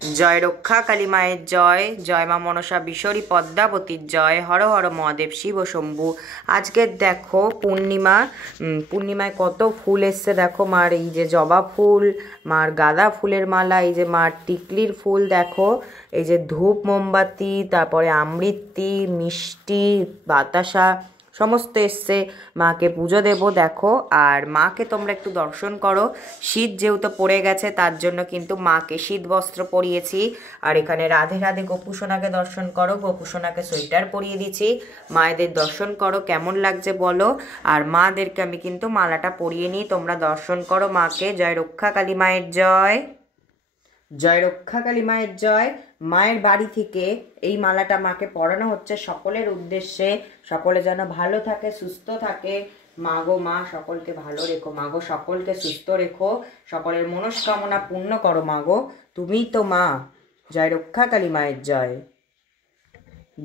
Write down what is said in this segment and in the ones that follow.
জয় রক্ষা কালী মায়ের জয়, জয় মা মনসা বিশরী পদ্মাবতীর জয়, হর হর মহাদেব শিব শম্ভু। আজকের দেখো পূর্ণিমায় কত ফুল এসছে দেখো। মার এই যে জবা ফুল, মার গাঁদা ফুলের মালা, এই যে মার টিকলির ফুল দেখো, এই যে ধূপ মোমবাতি, তারপরে আমৃতি, মিষ্টি, বাতাসা সমস্ত এসছে। মাকে পুজো দেব দেখো। আর মাকে তোমরা একটু দর্শন করো। শীত যেহেতু পড়ে গেছে তার জন্য কিন্তু মাকে শীত বস্ত্র পরিয়েছি। আর এখানে রাধে রাধে গোপুসোনাকে দর্শন করো, গোপুসোনাকে সোয়েটার পরিয়ে দিচ্ছি। মায়েদের দর্শন করো, কেমন লাগছে বলো। আর মাদেরকে আমি কিন্তু মালাটা পরিয়ে নিই, তোমরা দর্শন করো মাকে। জয় রক্ষা কালী মায়ের জয়, জয় রক্ষা কালী মায়ের জয়। মায়ের বাড়ি থেকে এই মালাটা মাকে পরানো হচ্ছে সকলের উদ্দেশ্যে। সকলে যেন ভালো থাকে, সুস্থ থাকে। মাগো মা সকলকে ভালো রেখো, মাগো সকলকে সুস্থ রেখো, সকলের মনস্কামনা পূর্ণ করো মাগো, তুমিই তো মা। জয় রক্ষা কালী মায়ের জয়,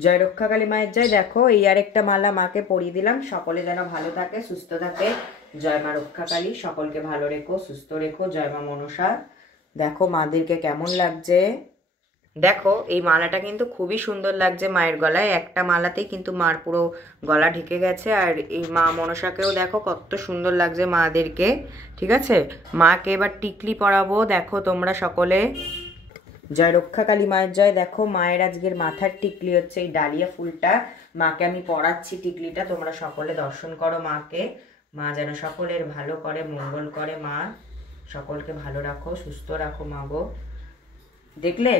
জয় রক্ষা কালী মায়ের জয়। দেখো এই আরেকটা মালা মাকে পরিয়ে দিলাম। সকলে যেন ভালো থাকে, সুস্থ থাকে। জয় মা রক্ষা কালী, সকলকে ভালো রেখো, সুস্থ রেখো। জয় মা মনসা। দেখো মাদেরকে কেমন লাগছে। দেখো এই মালাটা কিন্তু খুবই সুন্দর লাগছে মায়ের গলায়। একটা মালাতেই কিন্তু মার পুরো গলা ঢেকে গেছে। আর এই মা মনসাকেও দেখো কত সুন্দর লাগছে মাদেরকে। ঠিক আছে, মাকে এবার টিকলি পরাবো। দেখো তোমরা সকলে। জয় রক্ষা কালী মায়ের জয়। দেখো মায়ের আজকের মাথার টিকলি হচ্ছে এই ডালিয়া ফুলটা। মাকে আমি পরাচ্ছি টিকলিটা, তোমরা সকলে দর্শন করো মাকে। মা যেন সকলের ভালো করে, মঙ্গল করে। মা সকলকে ভালো রাখো, সুস্থ রাখো মাগো। দেখলে,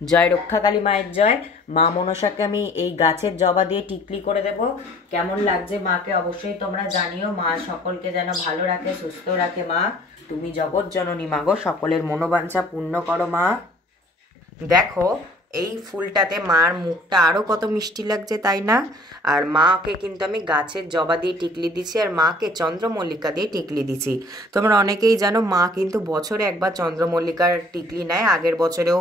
জয় রক্ষা কালী মায়ের জয়। মা মনসাকে আমি এই গাছের জবা দিয়ে টিকলি করে দেব। কেমন লাগছে মাকে অবশ্যই তোমরা জানিও। মা সকলকে যেন ভালো রাখে, সুস্থ রাখে। মা তুমি জগৎ জননী মাগো, সকলের মনোবাঞ্ছা পূর্ণ করো মা। দেখো এই ফুলটাতে মার মুখটা আরো কত মিষ্টি লাগছে, তাই না? আর মাকে কিন্তু আমি গাছের জবা দিয়ে টিকলি দিচ্ছি, আর মাকে চন্দ্রমল্লিকা দিয়ে টিকলি দিচ্ছি। তোমরা অনেকেই জানো মা কিন্তু বছরে একবার চন্দ্রমল্লিকার টিকলি নেয়। আগের বছরেও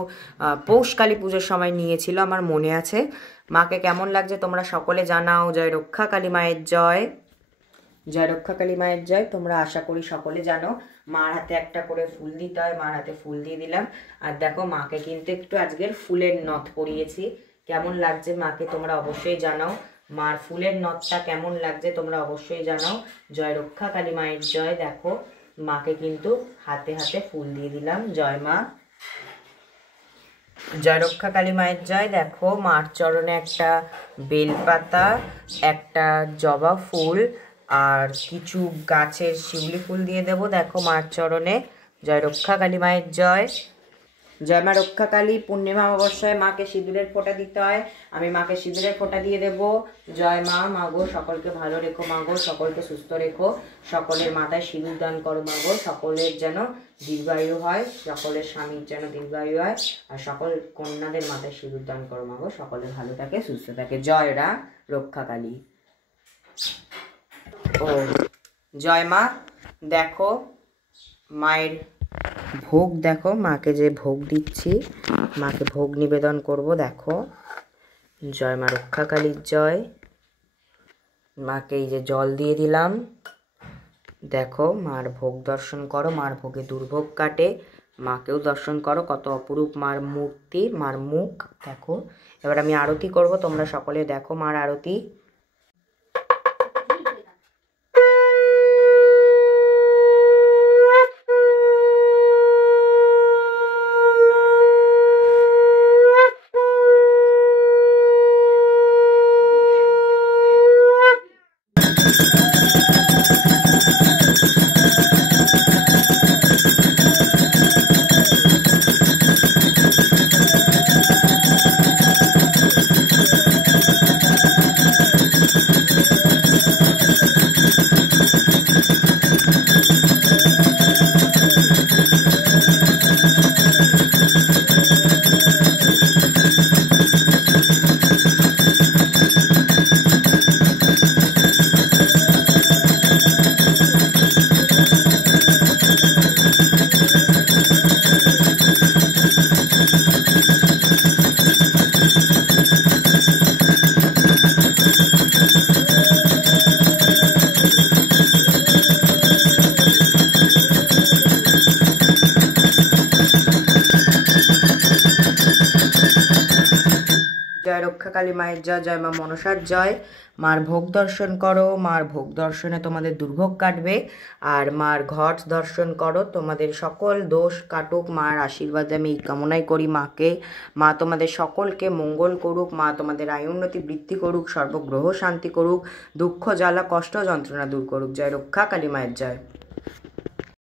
পৌষ কালী পুজোর সময় নিয়েছিল, আমার মনে আছে। মাকে কেমন লাগছে তোমরা সকলে জানাও। জয় রক্ষা কালী মায়ের জয়, জয় রক্ষা কালী মায়ের জয়। তোমরা আশা করি সকলে জানো মার হাতে একটা করে ফুল দিতে হয়। মার হাতে ফুল দিয়ে দিলাম। আর দেখো মাকে কিন্তু একটু আজকের ফুলের নথ পরিয়েছি। কেমন লাগছে মাকে তোমরা অবশ্যই জানাও। মার ফুলের নথটা কেমন লাগছে তোমরা অবশ্যই জানাও। জয় রক্ষা কালী মায়ের জয়। দেখো মাকে কিন্তু হাতে হাতে ফুল দিয়ে দিলাম। জয় মা, জয় রক্ষা কালী মায়ের জয়। দেখো মার চরণে একটা বেলপাতা, একটা জবা ফুল আর কিছু গাছের শিউলি ফুল দিয়ে দেব। দেখো মার চরণে। জয় রক্ষা কালী মায়ের জয়, জয় মা রক্ষা কালী। পূর্ণিমা অমাবস্যায় মাকে সিঁদুরের ফোঁটা দিতে হয়, আমি মাকে সিঁদুরের ফোঁটা দিয়ে দেব। জয় মা, মাগো সকলকে ভালো রেখো মাগো, সকলকে সুস্থ রেখো। সকলের মাথায় সিঁদুর দান করো মাগো, সকলের যেন দীর্ঘায়ু হয়, সকলের স্বামীর যেন দীর্ঘায়ু হয়। আর সকল কন্যাদের মাথায় সিঁদুর দান করো মাগো, সকলে ভালো থাকে, সুস্থ থাকে। জয় রা রক্ষা কালী। ও জয় মা। দেখো মায়ের ভোগ, দেখো মাকে যে ভোগ দিচ্ছি, মাকে ভোগ নিবেদন করব। দেখো জয় মা রক্ষা কালীর জয়। মাকে এই যে জল দিয়ে দিলাম। দেখো মার ভোগ দর্শন করো, মার ভোগে দুর্ভোগ কাটে। মাকেও দর্শন করো, কত অপরূপ মার মূর্তি, মার মুখ দেখো। এবার আমি আরতি করব, তোমরা সকলে দেখো মার আরতি। জয় রক্ষা কালী মায়ের জয়, জয় মা মনসার জয়। মার ভোগ দর্শন করো, মার ভোগ দর্শনে তোমাদের দুর্ভোগ কাটবে। আর মার ঘট দর্শন করো, তোমাদের সকল দোষ কাটুক। মার আশীর্বাদে আমি এই কামনাই করি মাকে। মা তোমাদের সকলকে মঙ্গল করুক, মা তোমাদের আয় উন্নতি বৃদ্ধি করুক, সর্বগ্রহ শান্তি করুক, দুঃখ জ্বালা কষ্ট যন্ত্রণা দূর করুক। জয় রক্ষা কালী মায়ের জয়।